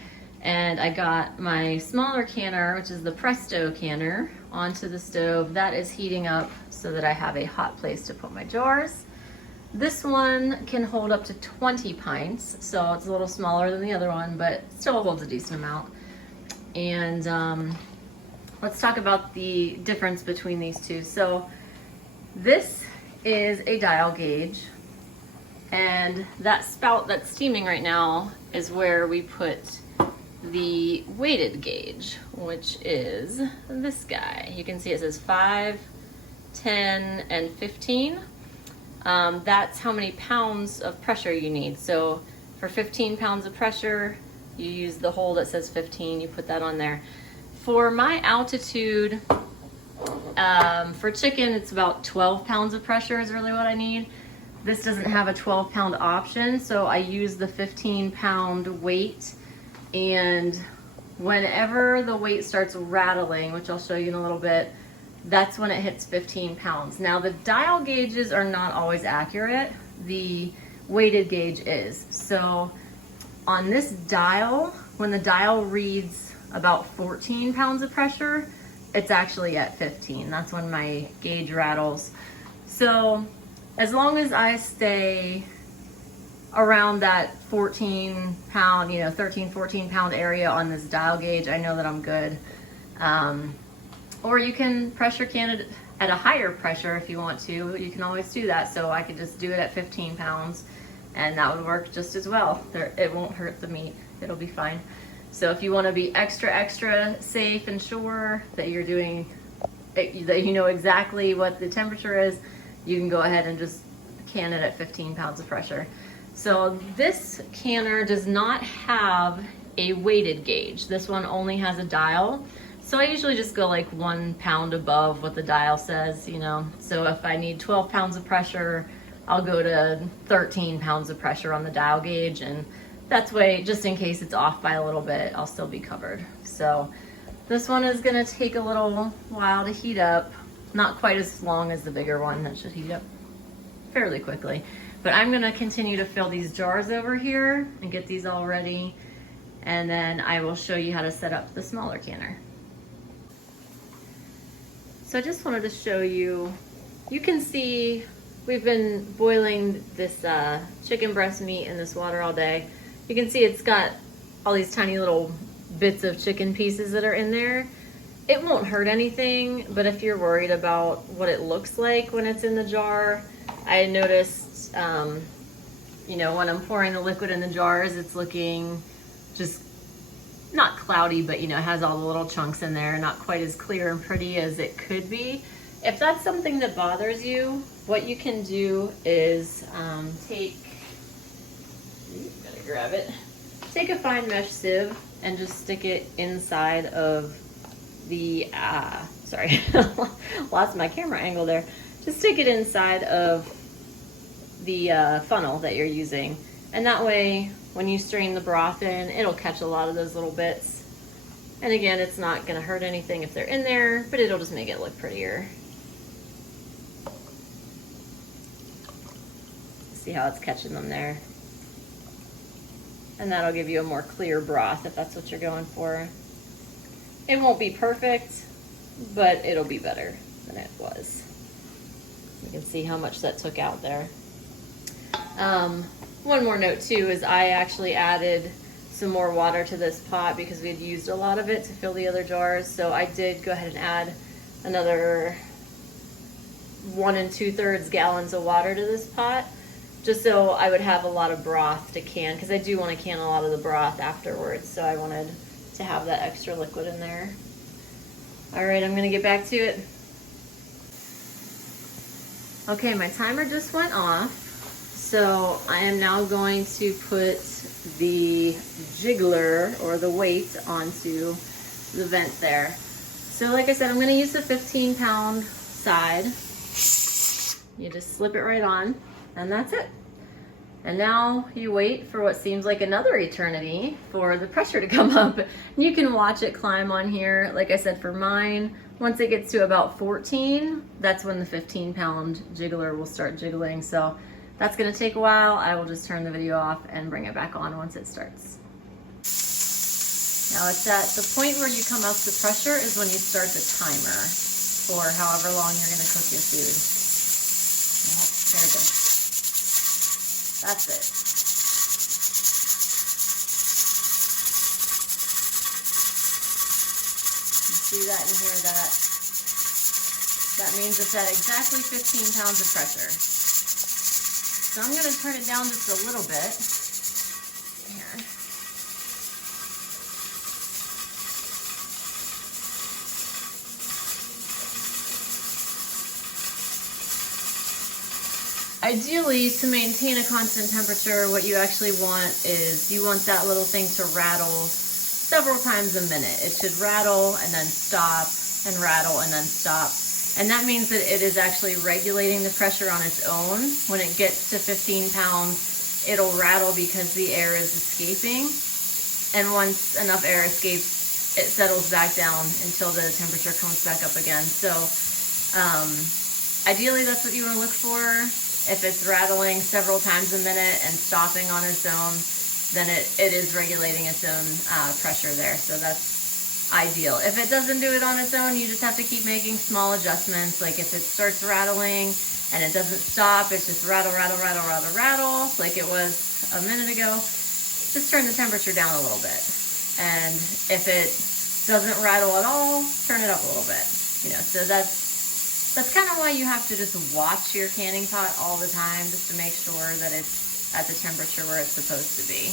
And I got my smaller canner, which is the Presto canner, onto the stove. That is heating up so that I have a hot place to put my jars. This one can hold up to 20 pints, so it's a little smaller than the other one, but still holds a decent amount. And let's talk about the difference between these two. So this is a dial gauge, and that spout that's steaming right now is where we put the weighted gauge, which is this guy. You can see it says 5, 10, and 15. That's how many pounds of pressure you need. So for 15 pounds of pressure, you use the hole that says 15, you put that on there. For my altitude, for chicken, it's about 12 pounds of pressure is really what I need. This doesn't have a 12-pound option, so I use the 15-pound weight. And whenever the weight starts rattling, which I'll show you in a little bit, that's when it hits 15 pounds. Now the dial gauges are not always accurate. The weighted gauge is. So on this dial, when the dial reads about 14 pounds of pressure, it's actually at 15. That's when my gauge rattles. So as long as I stay around that 14 pound, 13, 14 pound area on this dial gauge, I know that I'm good. Or you can pressure can it at a higher pressure if you want to. You can always do that. So I could just do it at 15 pounds and that would work just as well. It won't hurt the meat. It'll be fine. So if you want to be extra safe and sure that you're doing, that you know exactly what the temperature is, you can go ahead and just can it at 15 pounds of pressure. So this canner does not have a weighted gauge. This one only has a dial. So I usually just go like 1 pound above what the dial says, So if I need 12 pounds of pressure, I'll go to 13 pounds of pressure on the dial gauge, and that's way, just in case it's off by a little bit, I'll still be covered. So this one is gonna take a little while to heat up. Not quite as long as the bigger one. That should heat up fairly quickly. But I'm gonna continue to fill these jars over here and get these all ready. And then I will show you how to set up the smaller canner. So I just wanted to show you, you can see we've been boiling this chicken breast meat in this water all day. You can see it's got all these tiny little bits of chicken pieces that are in there. It won't hurt anything, but if you're worried about what it looks like when it's in the jar, I noticed, when I'm pouring the liquid in the jars, it's looking just not cloudy, but it has all the little chunks in there, not quite as clear and pretty as it could be. If that's something that bothers you, what you can do is take a fine mesh sieve and just stick it inside of the, sorry, lost my camera angle there. Just stick it inside of the funnel that you're using, And that way, when you strain the broth in, it'll catch a lot of those little bits. And again, it's not gonna hurt anything if they're in there, but it'll just make it look prettier. See how it's catching them there? And that'll give you a more clear broth if that's what you're going for. It won't be perfect, but it'll be better than it was. You can see how much that took out there. One more note too is I actually added some more water to this pot because we had used a lot of it to fill the other jars. So I did go ahead and add another 1 2/3 gallons of water to this pot, just so I would have a lot of broth to can, because I do want to can a lot of the broth afterwards. So I wanted to have that extra liquid in there. All right, I'm gonna get back to it. Okay, my timer just went off. So I am now going to put the jiggler or the weight onto the vent there. So like I said, I'm gonna use the 15-pound side. You just slip it right on and that's it. And now you wait for what seems like another eternity for the pressure to come up. You can watch it climb on here. Like I said, for mine, once it gets to about 14, that's when the 15-pound jiggler will start jiggling. So that's gonna take a while. I will just turn the video off and bring it back on once it starts. Now it's at the point where you come up to pressure is when you start the timer for however long you're gonna cook your food. Oh, there it goes. That's it. You see that and hear that? That means it's at exactly 15 pounds of pressure. So I'm going to turn it down just a little bit. Here. Ideally, to maintain a constant temperature, what you actually want is you want that little thing to rattle several times a minute. It should rattle and then stop and rattle and then stop. And that means that it is actually regulating the pressure on its own. When it gets to 15 pounds, it'll rattle because the air is escaping. And once enough air escapes, it settles back down until the temperature comes back up again. So ideally, that's what you want to look for. If it's rattling several times a minute and stopping on its own, then it is regulating its own pressure there. So that's ideal. If it doesn't do it on its own, you just have to keep making small adjustments. Like if it starts rattling and it doesn't stop, it's just rattle, rattle, rattle, rattle, rattle, like it was a minute ago, just turn the temperature down a little bit. And if it doesn't rattle at all, turn it up a little bit. You know, so that's kind of why you have to just watch your canning pot all the time, just to make sure that it's at the temperature where it's supposed to be.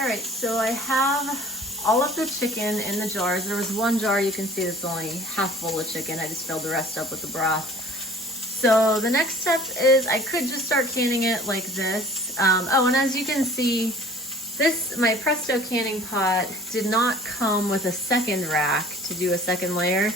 All right, so I have all of the chicken in the jars. There was one jar you can see that's only half full of chicken. I just filled the rest up with the broth. So the next step is I could just start canning it like this. Oh, and as you can see, my Presto canning pot did not come with a second rack to do a second layer.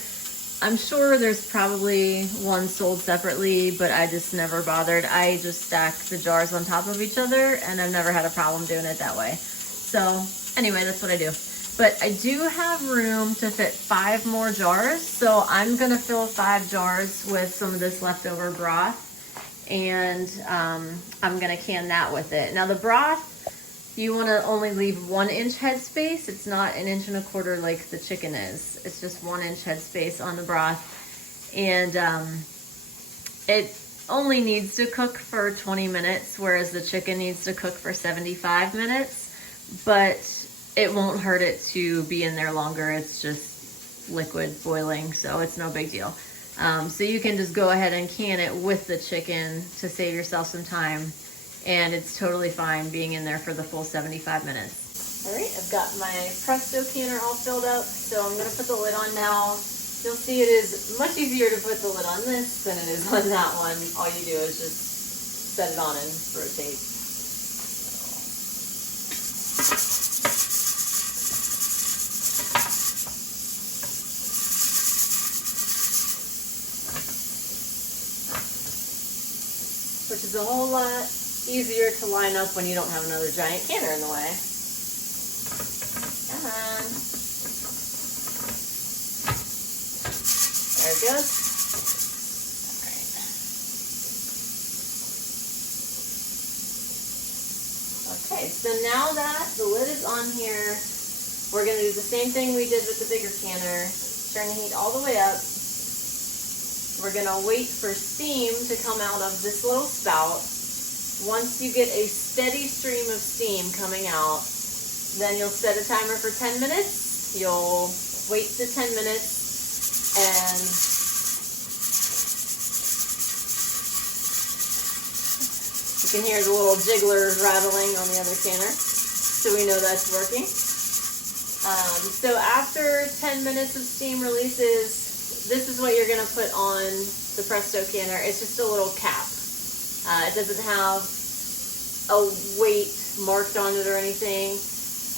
I'm sure there's probably one sold separately, but I just never bothered. I just stack the jars on top of each other, and I've never had a problem doing it that way. So anyway, that's what I do. But I do have room to fit 5 more jars, so I'm gonna fill 5 jars with some of this leftover broth, and I'm gonna can that with it. Now the broth, you wanna only leave 1 inch headspace. It's not 1 1/4 inch like the chicken is. It's just 1 inch headspace on the broth. And it only needs to cook for 20 minutes, whereas the chicken needs to cook for 75 minutes. But it won't hurt it to be in there longer. It's just liquid boiling, so it's no big deal. So you can just go ahead and can it with the chicken to save yourself some time. And it's totally fine being in there for the full 75 minutes. All right, I've got my Presto canner all filled up, so I'm gonna put the lid on now. You'll see it is much easier to put the lid on this than it is on that one. All you do is just set it on and rotate. Which is a whole lot easier to line up when you don't have another giant canner in the way. Come on. There it goes. Okay, so now that the lid is on here, we're going to do the same thing we did with the bigger canner. Turn the heat all the way up. We're going to wait for steam to come out of this little spout. Once you get a steady stream of steam coming out, then you'll set a timer for 10 minutes. You'll wait the 10 minutes and you can hear the little jiggler rattling on the other canner, so we know that's working. So after 10 minutes of steam releases, this is what you're going to put on the Presto canner. It's just a little cap. It doesn't have a weight marked on it or anything.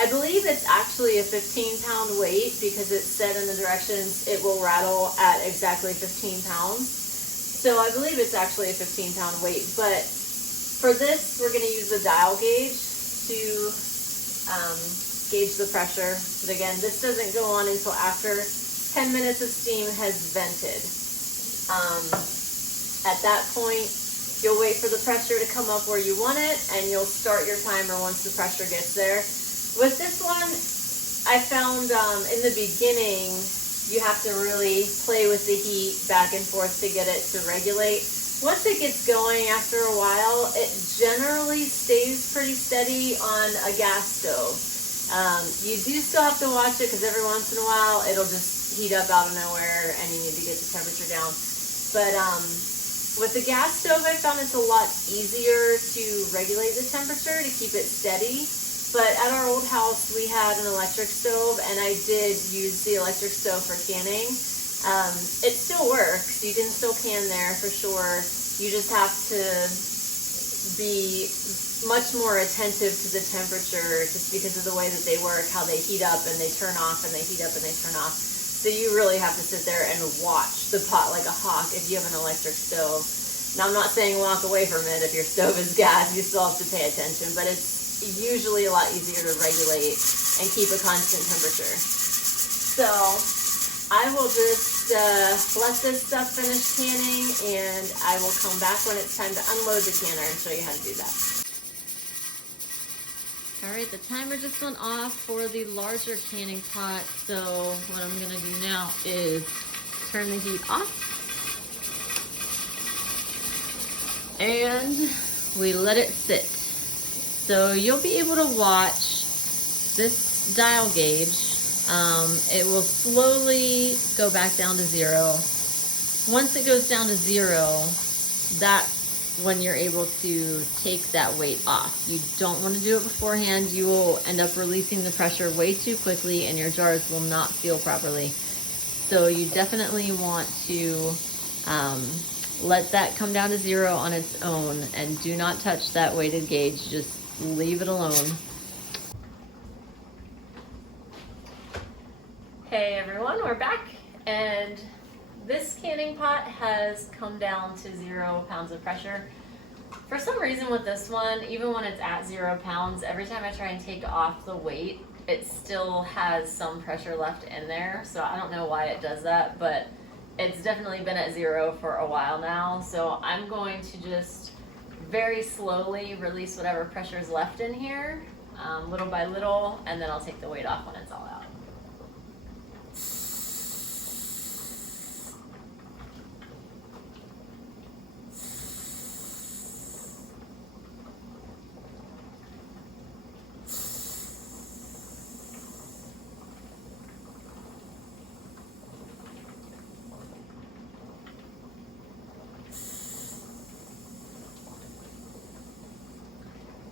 I believe it's actually a 15-pound weight because it said in the directions it will rattle at exactly 15 pounds. So I believe it's actually a 15-pound weight, but for this, we're going to use the dial gauge to gauge the pressure. But again, this doesn't go on until after 10 minutes of steam has vented. At that point, you'll wait for the pressure to come up where you want it, and you'll start your timer once the pressure gets there. With this one, I found in the beginning, you have to really play with the heat back and forth to get it to regulate. Once it gets going after a while, it generally stays pretty steady on a gas stove. You do still have to watch it because every once in a while it'll just heat up out of nowhere and you need to get the temperature down. But with the gas stove, I found it's a lot easier to regulate the temperature to keep it steady. But at our old house, we had an electric stove, and I did use the electric stove for canning. It still works. You can still can there for sure. You just have to be much more attentive to the temperature just because of the way that they work, how they heat up and they turn off and they heat up and they turn off. So you really have to sit there and watch the pot like a hawk if you have an electric stove. Now, I'm not saying walk away from it if your stove is gas. You still have to pay attention, but it's usually a lot easier to regulate and keep a constant temperature. So I will just let this stuff finish canning, and I will come back when it's time to unload the canner and show you how to do that. All right, the timer just went off for the larger canning pot, so what I'm gonna do now is turn the heat off, and we let it sit. So you'll be able to watch this dial gauge. It will slowly go back down to 0. Once it goes down to 0, that's when you're able to take that weight off. You don't want to do it beforehand. You will end up releasing the pressure way too quickly and your jars will not seal properly. So you definitely want to let that come down to 0 on its own, and do not touch that weighted gauge. Just leave it alone. Hey everyone, we're back, and this canning pot has come down to 0 pounds of pressure. For some reason with this one, even when it's at 0 pounds, every time I try and take off the weight, it still has some pressure left in there. So I don't know why it does that, but it's definitely been at 0 for a while now. So I'm going to just very slowly release whatever pressure is left in here, little by little, and then I'll take the weight off when it's all out.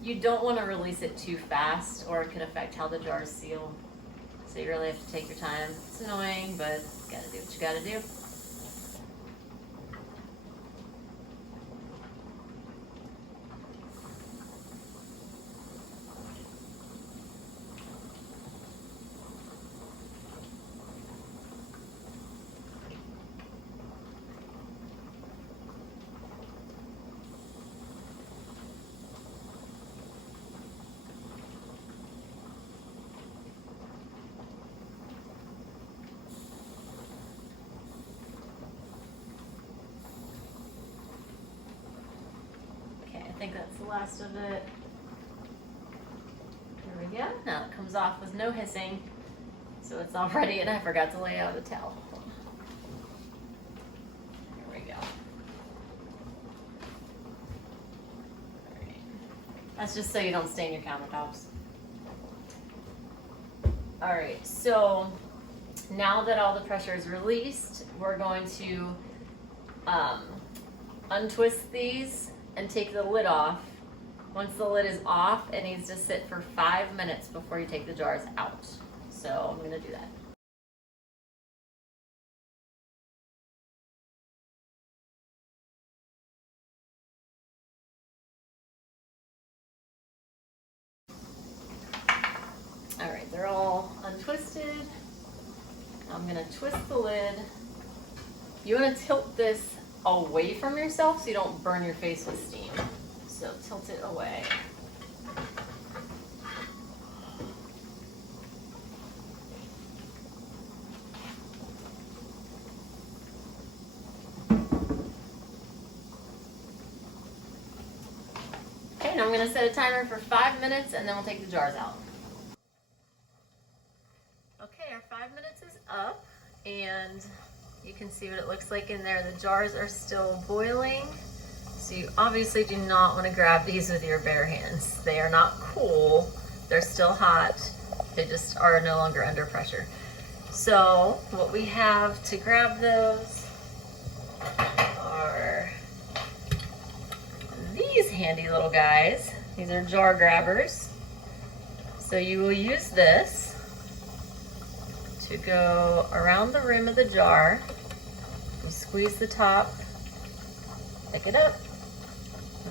You don't want to release it too fast or it could affect how the jars seal. So you really have to take your time. It's annoying, but you gotta do what you gotta do. last of it. There we go. Now it comes off with no hissing. So it's all ready, and I forgot to lay out a towel. There we go. All right. That's just so you don't stain your countertops. All right, so now that all the pressure is released, we're going to untwist these and take the lid off. Once the lid is off, it needs to sit for 5 minutes before you take the jars out. So I'm gonna do that. All right, they're all untwisted. I'm gonna twist the lid. You wanna tilt this away from yourself so you don't burn your face with steam. So tilt it away. Okay, now I'm gonna set a timer for 5 minutes and then we'll take the jars out. Okay, our 5 minutes is up and you can see what it looks like in there. The jars are still boiling. So you obviously do not want to grab these with your bare hands. They are not cool. They're still hot. They just are no longer under pressure. So what we have to grab those are these handy little guys. These are jar grabbers. So you will use this to go around the rim of the jar. You squeeze the top, pick it up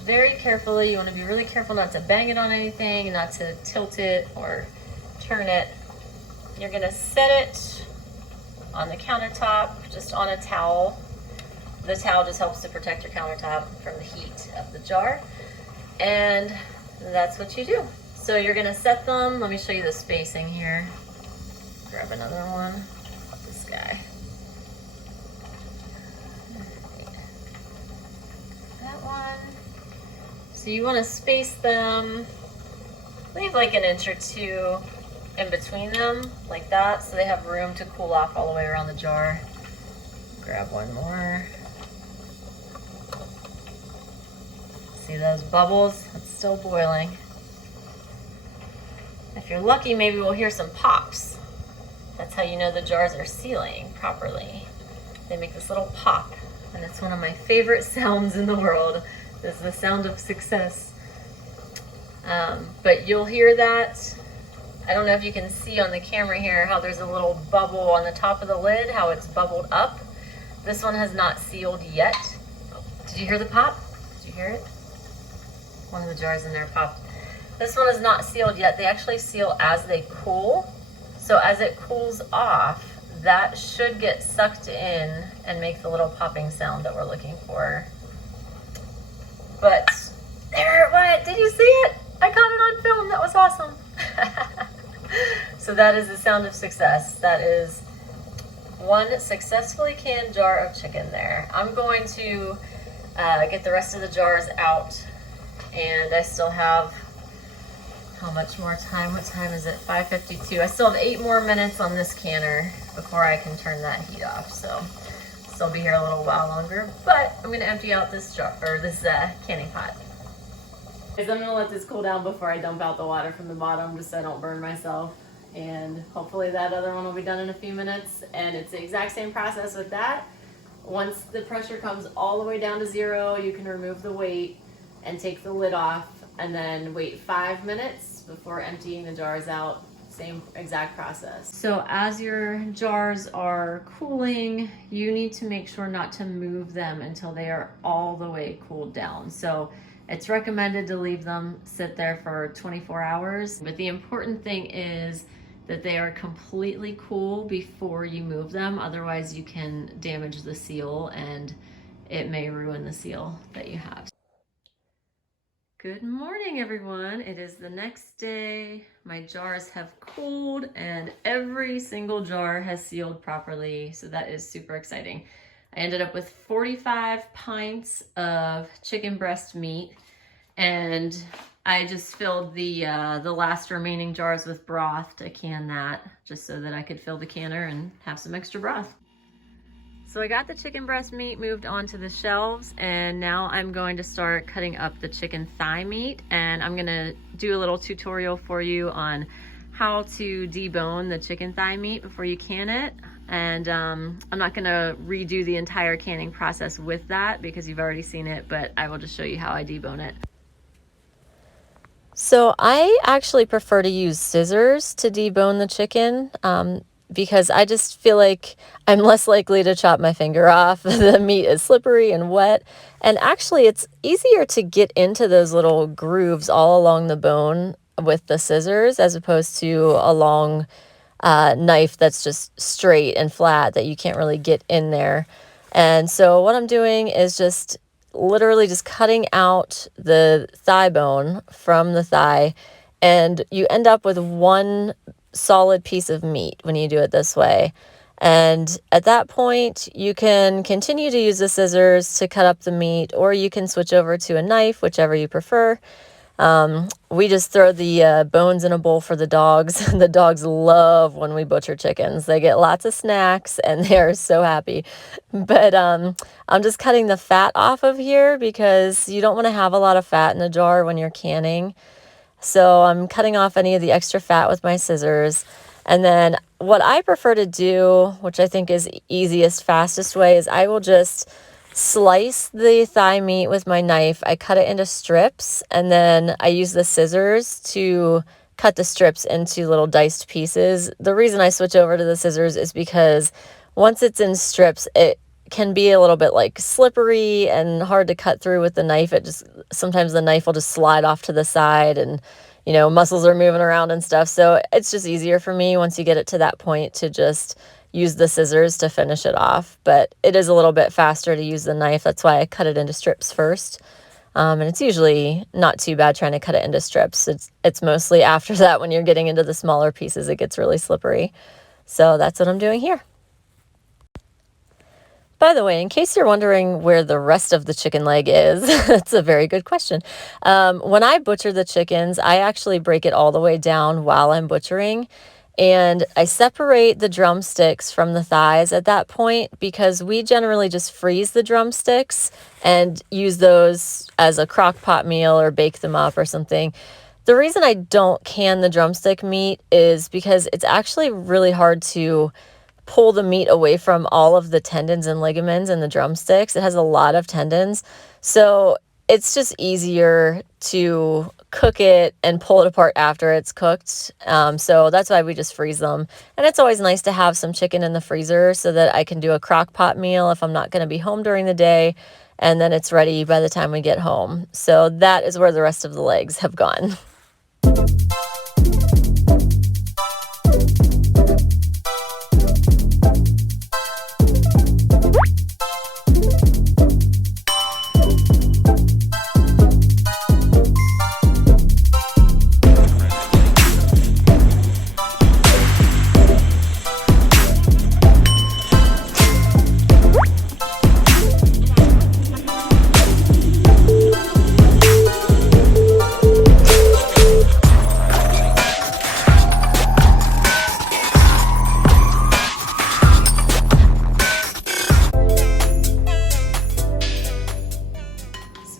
very carefully. You want to be really careful not to bang it on anything, not to tilt it or turn it. You're going to set it on the countertop, just on a towel. The towel just helps to protect your countertop from the heat of the jar. And that's what you do. So you're going to set them. Let me show you the spacing here. Grab another one. This guy. That one. So you want to space them, leave like an inch or two in between them, like that, so they have room to cool off all the way around the jar. Grab one more. See those bubbles? It's still boiling. If you're lucky, maybe we'll hear some pops. That's how you know the jars are sealing properly. They make this little pop, and it's one of my favorite sounds in the world. This is the sound of success. But you'll hear that. I don't know if you can see on the camera here how there's a little bubble on the top of the lid, how it's bubbled up. This one has not sealed yet. Did you hear the pop? Did you hear it? One of the jars in there popped. This one is not sealed yet. They actually seal as they cool. So as it cools off, that should get sucked in and make the little popping sound that we're looking for. But there, what? Did you see it? I caught it on film. That was awesome. So that is the sound of success. That is one successfully canned jar of chicken there. I'm going to get the rest of the jars out, and I still have, how much more time? What time is it? 5:52. I still have 8 more minutes on this canner before I can turn that heat off. So still be here a little while longer, but I'm gonna empty out this jar, or this canning pot. I'm gonna let this cool down before I dump out the water from the bottom, just so I don't burn myself. And hopefully that other one will be done in a few minutes. And it's the exact same process with that. Once the pressure comes all the way down to 0, you can remove the weight and take the lid off, and then wait 5 minutes before emptying the jars out. Same exact process. So as your jars are cooling, you need to make sure not to move them until they are all the way cooled down. So it's recommended to leave them sit there for 24 hours. But the important thing is that they are completely cool before you move them. Otherwise you can damage the seal and it may ruin the seal that you have. Good morning, everyone. It is the next day. My jars have cooled and every single jar has sealed properly. So that is super exciting. I ended up with 45 pints of chicken breast meat, and I just filled the last remaining jars with broth to can that, just so that I could fill the canner and have some extra broth. So I got the chicken breast meat moved onto the shelves, and now I'm going to start cutting up the chicken thigh meat, and I'm gonna do a little tutorial for you on how to debone the chicken thigh meat before you can it. And I'm not gonna redo the entire canning process with that because you've already seen it, but I will just show you how I debone it. So I actually prefer to use scissors to debone the chicken because I just feel like I'm less likely to chop my finger off. The meat is slippery and wet, and actually it's easier to get into those little grooves all along the bone with the scissors as opposed to a long knife that's just straight and flat that you can't really get in there. And so what I'm doing is just literally just cutting out the thigh bone from the thigh, and you end up with one solid piece of meat when you do it this way. And at that point, you can continue to use the scissors to cut up the meat, or you can switch over to a knife, whichever you prefer. We just throw the bones in a bowl for the dogs. The dogs love when we butcher chickens. They get lots of snacks and they're so happy. But I'm just cutting the fat off of here because you don't want to have a lot of fat in the jar when you're canning. So I'm cutting off any of the extra fat with my scissors. And then what I prefer to do, which I think is easiest, fastest way, is I will just slice the thigh meat with my knife. I cut it into strips, and then I use the scissors to cut the strips into little diced pieces. The reason I switch over to the scissors is because once it's in strips, it can be a little bit like slippery and hard to cut through with the knife. Sometimes the knife will just slide off to the side, and muscles are moving around and stuff. So it's just easier for me once you get it to that point to just use the scissors to finish it off. But it is a little bit faster to use the knife. That's why I cut it into strips first. And it's usually not too bad trying to cut it into strips. It's mostly after that, when you're getting into the smaller pieces, it gets really slippery. So that's what I'm doing here. By the way, in case you're wondering where the rest of the chicken leg is, that's a very good question. When I butcher the chickens, I actually break it all the way down while I'm butchering. And I separate the drumsticks from the thighs at that point because we generally just freeze the drumsticks and use those as a crock pot meal or bake them up or something. The reason I don't can the drumstick meat is because it's actually really hard to pull the meat away from all of the tendons and ligaments in the drumsticks. It has a lot of tendons. So it's just easier to cook it and pull it apart after it's cooked. So that's why we just freeze them. And it's always nice to have some chicken in the freezer so that I can do a crock pot meal if I'm not going to be home during the day. And then it's ready by the time we get home. So that is where the rest of the legs have gone.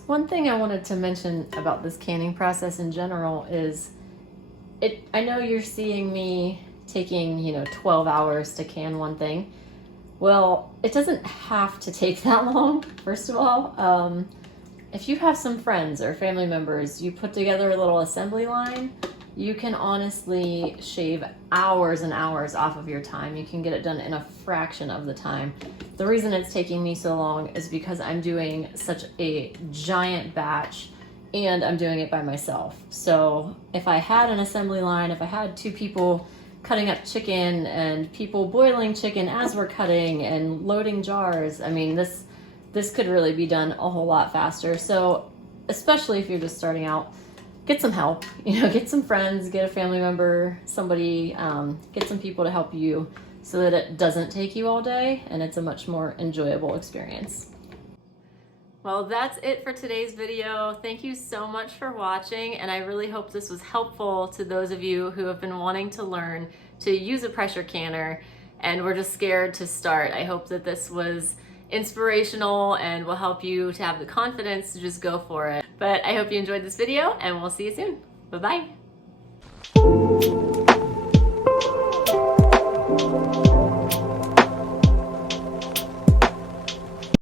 One thing I wanted to mention about this canning process in general is I know you're seeing me taking, 12 hours to can one thing. Well, it doesn't have to take that long, first of all. If you have some friends or family members, you put together a little assembly line, you can honestly shave hours and hours off of your time. You can get it done in a fraction of the time. The reason it's taking me so long is because I'm doing such a giant batch and I'm doing it by myself. So if I had an assembly line, if I had 2 people cutting up chicken and people boiling chicken as we're cutting and loading jars, I mean, this could really be done a whole lot faster. So especially if you're just starting out, get some help, get some friends, get a family member, somebody, get some people to help you so that it doesn't take you all day and it's a much more enjoyable experience. Well, that's it for today's video. Thank you so much for watching, and I really hope this was helpful to those of you who have been wanting to learn to use a pressure canner and were just scared to start. I hope that this was inspirational and will help you to have the confidence to just go for it. But I hope you enjoyed this video, and we'll see you soon. Bye-bye.